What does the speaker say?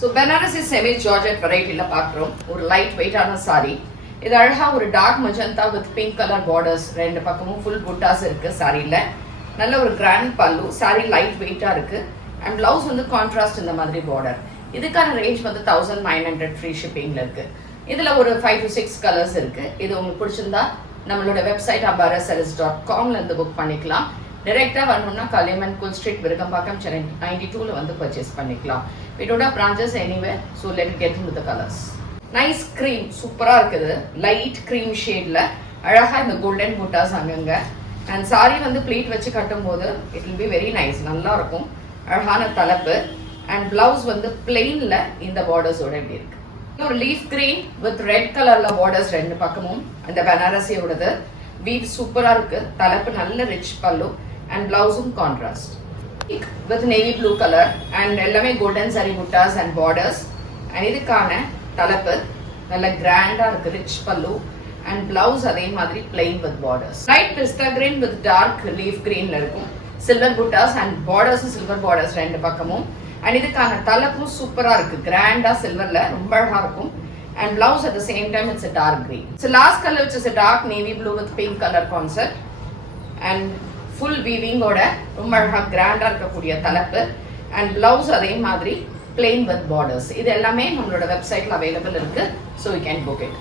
So Banarasi semi georgette வெரைட்டியில் பார்க்குறோம். ஒரு லைட் வெயிட்டான சாரி. இது அழகாக ஒரு dark magenta with pink colour borders, ரெண்டு பக்கமும் ஃபுல் புட்டாஸ் இருக்குது சாரியில். நல்ல ஒரு கிராண்ட் பல்லு. சாரி லைட் வெயிட்டாக இருக்குது. அண்ட் ப்ளவுஸ் வந்து கான்ட்ராஸ்ட் இந்த மாதிரி பார்டர். இதுக்கான ரேஞ்ச் வந்து 1900 ஃப்ரீ ஷிப்பிங்கில் இருக்குது. இதில் ஒரு 5 to 6 கலர்ஸ் இருக்குது. இது உங்களுக்கு பிடிச்சிருந்தா நம்மளோட வெப்சைட் ambarasarees.comலேருந்து புக் பண்ணிக்கலாம். டைரெக்டாக வரணும்னா கலியம்மன் குல் ஸ்ட்ரீட், விருகம்பாக்கம், சென்னை 92 வந்து பர்ச்சேஸ் பண்ணிக்கலாம். We don't have branches anywhere, so let me get into the colors. Nice cream, சூப்பராக இருக்குது. லைட் க்ரீம் ஷேடில் அழகாக இந்த கோல்டன் புட்டாஸ் அங்கங்க. அண்ட் சாரி வந்து ப்ளீட் வச்சு கட்டும் போது it will be very nice, நல்லா இருக்கும். அழகான தலைப்பு. அண்ட் பிளவுஸ் வந்து பிளெயினில் இந்த பார்டர்ஸோட எப்படி இருக்கு. ஒரு லீஃப் கிரீன் வித் ரெட் கலர்ல பார்டர்ஸ் ரெண்டு பக்கமும். அந்த பனாரசியோடது வீவ் சூப்பராக இருக்கு. தலைப்பு நல்ல ரிச் பல்லு. அண்ட் பிளவுஸும் contrast with navy blue colour. And எல்லாமே golden sari buttas and borders. And இதுக்கான தலைப்பு நல்ல கிராண்டா இருக்கு, ரிச் பல்லு. அண்ட் பிளவுஸ் அதே மாதிரி plain with borders. Light pista green with dark leaf கிரீன்ல இருக்கும். Silver buttas and borders silver borders ரெண்டு பக்கமும். அண்ட் இதுக்கான தலைப்பும் சூப்பரா இருக்கு, கிராண்டா சில்வர்ல ரொம்ப அழகா இருக்கும். And blouse at the same time it's a dark green. So last color which is a dark navy blue with pink color concept. And full weaving oda ரொம்ப அழகா கிராண்டா இருக்கக்கூடிய தலைப்பு. And blouse அதே மாதிரி plain with borders. இது எல்லாமே நம்மளோட வெப்சைட்ல அவைலபிள் இருக்கு. So you can book it.